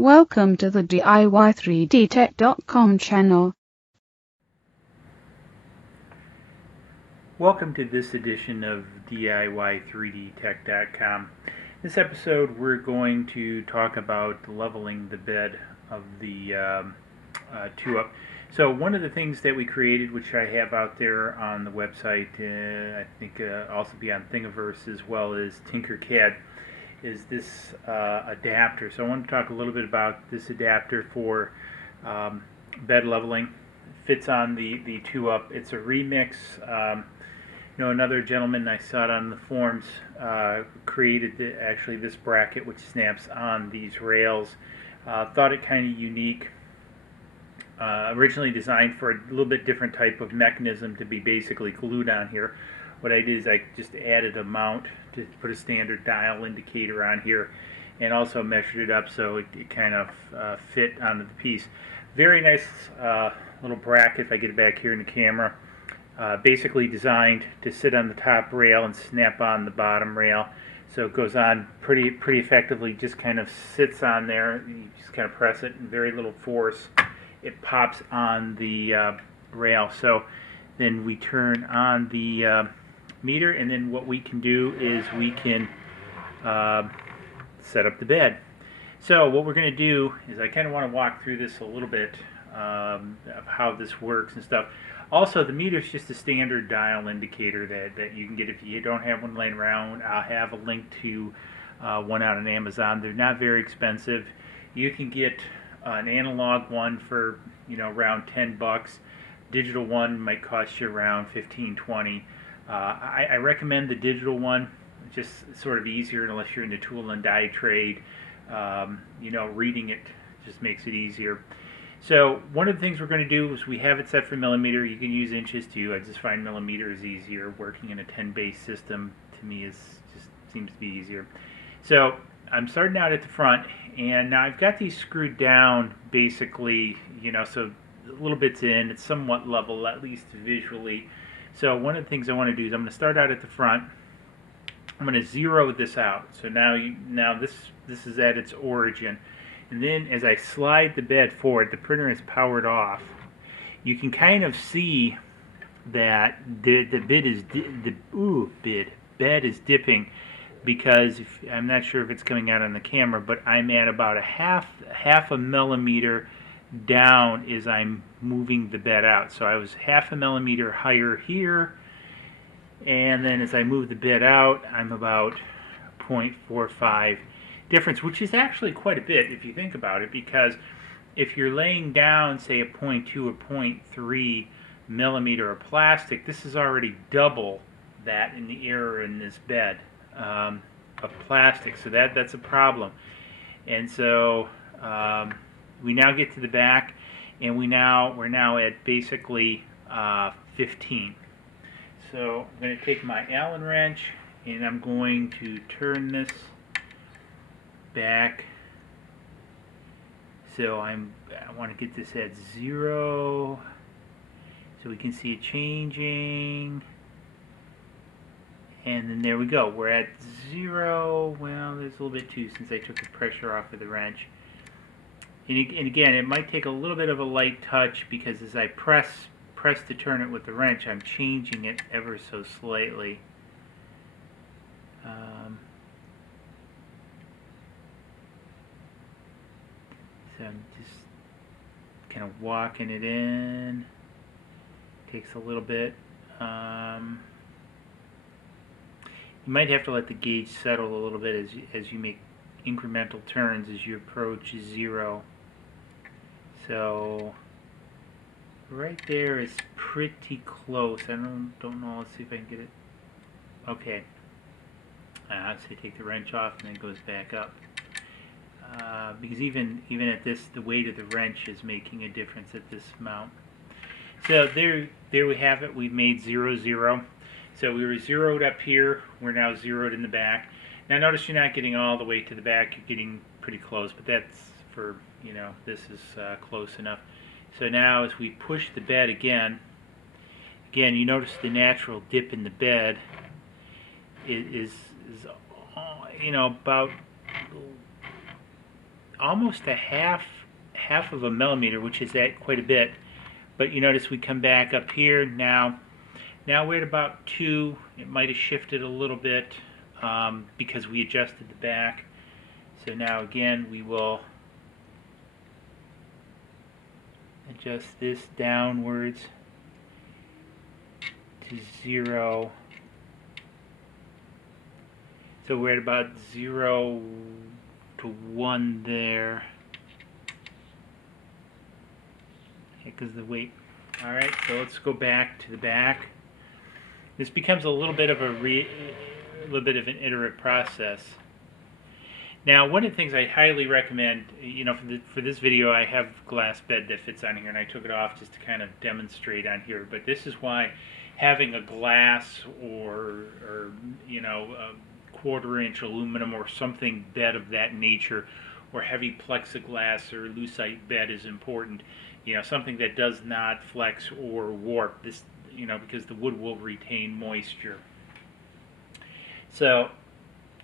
Welcome to the DIY3DTech.com channel. Welcome to this edition of DIY3DTech.com. This episode we're going to talk about leveling the bed of the TwoUp. So one of the things that we created, which I have out there on the website, I think also be on Thingiverse as well as Tinkercad, is this adapter. So I want to talk a little bit about this adapter for bed leveling. It fits on the TwoUp. It's a remix. Another gentleman, I saw it on the forums, created actually this bracket which snaps on these rails. Thought it kind of unique. Originally designed for a little bit different type of mechanism to be basically glued on here. What I did is I just added a mount to put a standard dial indicator on here, and also measured it up so it kind of fit onto the piece. Very nice little bracket. If I get it back here in the camera, basically designed to sit on the top rail and snap on the bottom rail. So it goes on pretty effectively. Just kind of sits on there. You just kind of press it, and very little force. It pops on the rail. So then we turn on the meter, and then what we can do is we can set up the bed. So what we're going to do is I kind of want to walk through this a little bit of how this works and stuff. Also, the meter is just a standard dial indicator that you can get if you don't have one laying around. I'll have a link to one out on Amazon. They're not very expensive. You can get an analog one for around $10. Digital one might cost you around $15-20. I recommend the digital one. It's just sort of easier unless you're in the tool and die trade. Reading it just makes it easier. So one of the things we're going to do is we have it set for millimeter. You can use inches too. I just find millimeter is easier. Working in a 10-base system to me seems to be easier. So I'm starting out at the front, and now I've got these screwed down basically, so a little bit's in. It's somewhat level, at least visually. So one of the things I want to do is I'm going to start out at the front. I'm going to zero this out. So now this is at its origin. And then as I slide the bed forward, the printer is powered off. You can kind of see that the bed is dipping, because I'm not sure if it's coming out on the camera, but I'm at about a half a millimeter down as I'm moving the bed out. So I was half a millimeter higher here, and then as I move the bed out, I'm about 0.45 difference, which is actually quite a bit if you think about it, because if you're laying down, say, a 0.2 or 0.3 millimeter of plastic, this is already double that in the error in this bed of plastic. So that's a problem. And so we now get to the back, and we're now at basically 15. So I'm going to take my Allen wrench, and I'm going to turn this back. So I want to get this at 0 so we can see it changing. And then there we go. We're at 0. Well, there's a little bit too, since I took the pressure off of the wrench. And again, it might take a little bit of a light touch, because as I press to turn it with the wrench, I'm changing it ever so slightly. So I'm just kind of walking it in. Takes a little bit. You might have to let the gauge settle a little bit as you make incremental turns as you approach 0. So right there is pretty close. I don't know. Let's see if I can get it. Okay. I'd say take the wrench off, and then it goes back up. Because even at this, the weight of the wrench is making a difference at this mount. So there we have it. We've made 0, 0. So we were zeroed up here. We're now zeroed in the back. Now notice you're not getting all the way to the back. You're getting pretty close, but that's for, this is close enough. So now as we push the bed again, you notice the natural dip in the bed is about almost a half of a millimeter, which is at quite a bit. But you notice we come back up here now. Now we're at about 2. It might have shifted a little bit because we adjusted the back. So now again we will adjust this downwards to 0. So we're at about 0 to 1 there. Because the weight. Alright, so let's go back to the back. This becomes a little bit of an iterative process. Now, one of the things I highly recommend, you know, for this video, I have glass bed that fits on here, and I took it off just to kind of demonstrate on here. But this is why having a glass or you know, a 1/4-inch aluminum or something bed of that nature, or heavy plexiglass or lucite bed is important. You know, something that does not flex or warp. This, you know, because the wood will retain moisture. So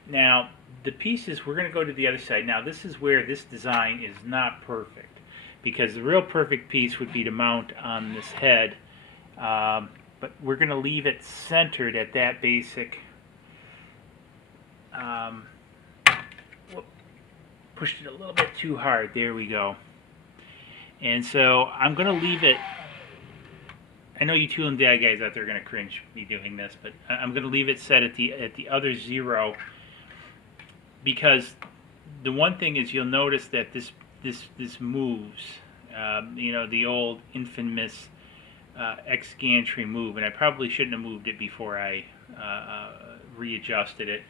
now the pieces, we're going to go to the other side. Now this is where this design is not perfect, because the real perfect piece would be to mount on this head, but we're going to leave it centered at that basic. Pushed it a little bit too hard. There we go. And so I'm going to leave it. I know you tool and die guys out there are going to cringe me doing this, but I'm going to leave it set at the other 0, because the one thing is you'll notice that this moves. You know, the old infamous X gantry move, and I probably shouldn't have moved it before I readjusted it.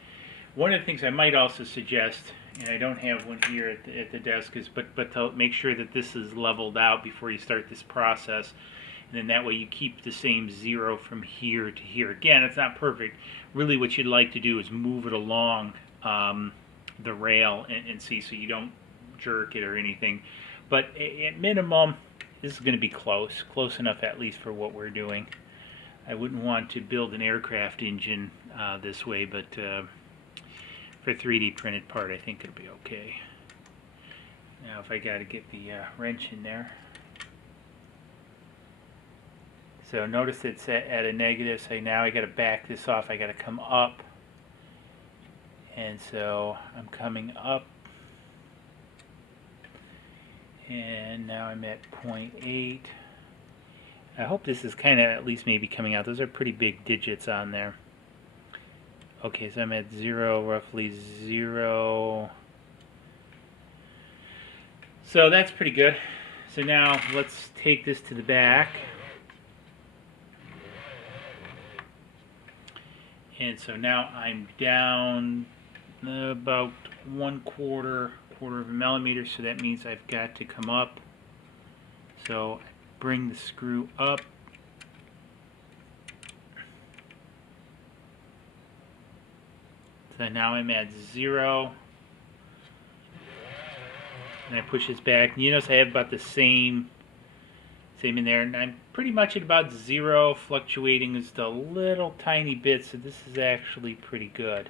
One of the things I might also suggest, and I don't have one here at the desk, is but to make sure that this is leveled out before you start this process. And then that way you keep the same 0 from here to here. Again, it's not perfect. Really what you'd like to do is move it along the rail and see, so you don't jerk it or anything. But at minimum, this is going to be close enough at least for what we're doing. I wouldn't want to build an aircraft engine this way, but for a 3D printed part, I think it'll be okay. Now if I got to get the wrench in there. So notice it's at a negative, so now I got to back this off. I got to come up, and so I'm coming up, and now I'm at 0.8. I hope this is kind of at least maybe coming out. Those are pretty big digits on there. Okay, so I'm at 0, roughly 0. So that's pretty good. So now let's take this to the back. And so now I'm down about 1/4 of a millimeter, so that means I've got to come up. So bring the screw up. So now I'm at 0. And I push this back. And you notice I have about the same in there, and I'm pretty much at about 0, fluctuating just a little tiny bit, so this is actually pretty good.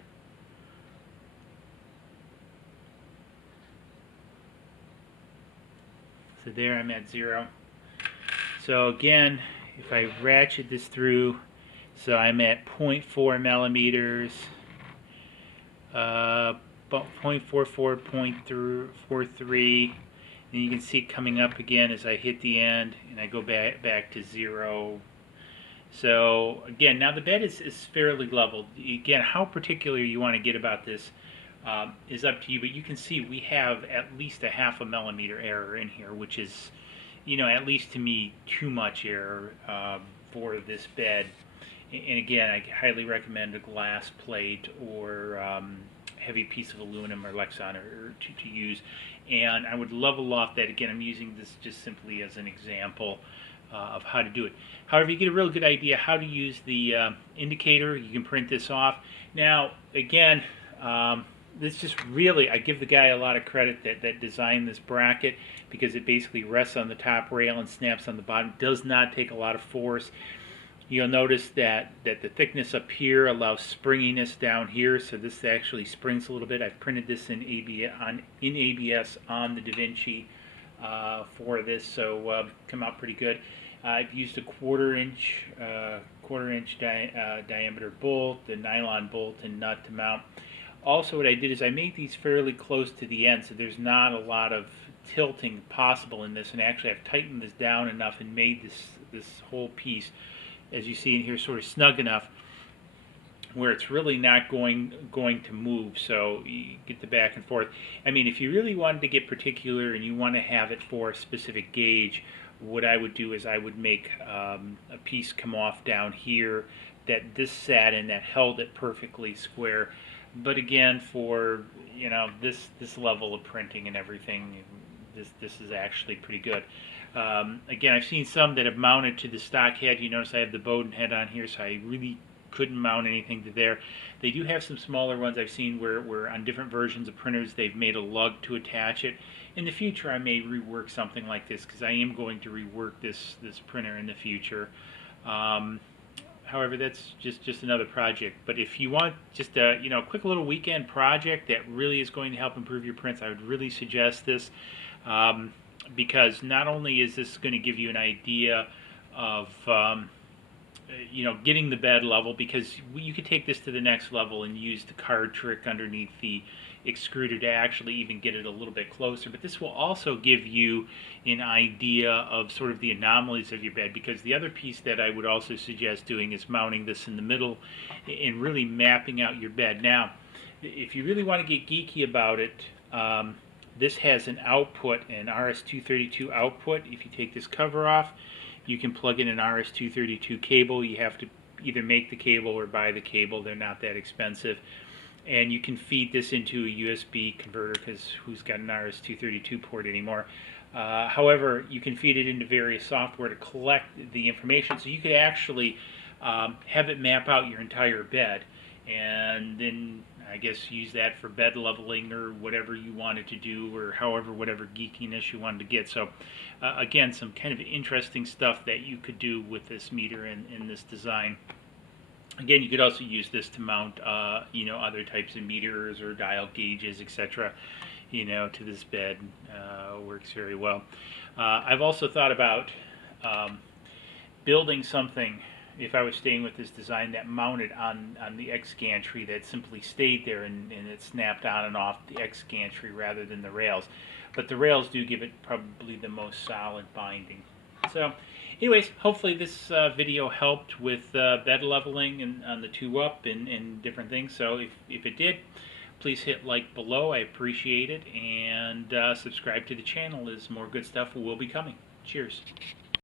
So there I'm at 0. So again, if I ratchet this through, so I'm at 0.4 millimeters, 0.44, 0.43. And you can see it coming up again as I hit the end, and I go back to 0. So again, now the bed is fairly leveled. Again, how particular you want to get about this is up to you, but you can see we have at least a 0.5 millimeter error in here, which is, you know, at least to me, too much error for this bed. And again, I highly recommend a glass plate or heavy piece of aluminum or Lexan to use. And I would level off that. Again, I'm using this just simply as an example of how to do it. However, you get a real good idea how to use the indicator. You can print this off. Now, again, this just really, I give the guy a lot of credit that designed this bracket, because it basically rests on the top rail and snaps on the bottom. Does not take a lot of force. You'll notice that the thickness up here allows springiness down here, so this actually springs a little bit. I've printed this in ABS on the DaVinci for this, so come out pretty good. I've used a quarter inch diameter bolt, the nylon bolt and nut to mount. Also, what I did is I made these fairly close to the end, so there's not a lot of tilting possible in this. And actually, I've tightened this down enough and made this whole piece, as you see in here, sort of snug enough where it's really not going to move. So you get the back and forth. I mean, if you really wanted to get particular and you want to have it for a specific gauge, what I would do is I would make a piece come off down here that this sat in, that held it perfectly square. But again, for this level of printing and everything, this is actually pretty good. Again, I've seen some that have mounted to the stock head. You notice I have the Bowden head on here, so I really couldn't mount anything to there. They do have some smaller ones I've seen where on different versions of printers they've made a lug to attach it. In the future, I may rework something like this, because I am going to rework this printer in the future. However, that's just another project. But if you want just a quick little weekend project that really is going to help improve your prints, I would really suggest this, because not only is this going to give you an idea of getting the bed level, because you could take this to the next level and use the card trick underneath the extruder to actually even get it a little bit closer. But this will also give you an idea of sort of the anomalies of your bed, because the other piece that I would also suggest doing is mounting this in the middle and really mapping out your bed. Now, if you really want to get geeky about it, this has an output, an RS-232 output. If you take this cover off, you can plug in an RS-232 cable. You have to either make the cable or buy the cable. They're not that expensive. And you can feed this into a USB converter, because who's got an RS-232 port anymore? However, you can feed it into various software to collect the information, so you could actually have it map out your entire bed, and then I guess use that for bed leveling or whatever you wanted to do, or whatever geekiness you wanted to get. So again, some kind of interesting stuff that you could do with this meter in this design. Again, you could also use this to mount, other types of meters or dial gauges, etc., to this bed. Works very well. I've also thought about building something, if I was staying with this design, that mounted on the X gantry, that simply stayed there and it snapped on and off the X gantry rather than the rails. But the rails do give it probably the most solid binding. So anyways, hopefully this video helped with bed leveling and on the TwoUp and different things. So if it did, please hit like below. I appreciate it. And subscribe to the channel, as more good stuff will be coming. Cheers.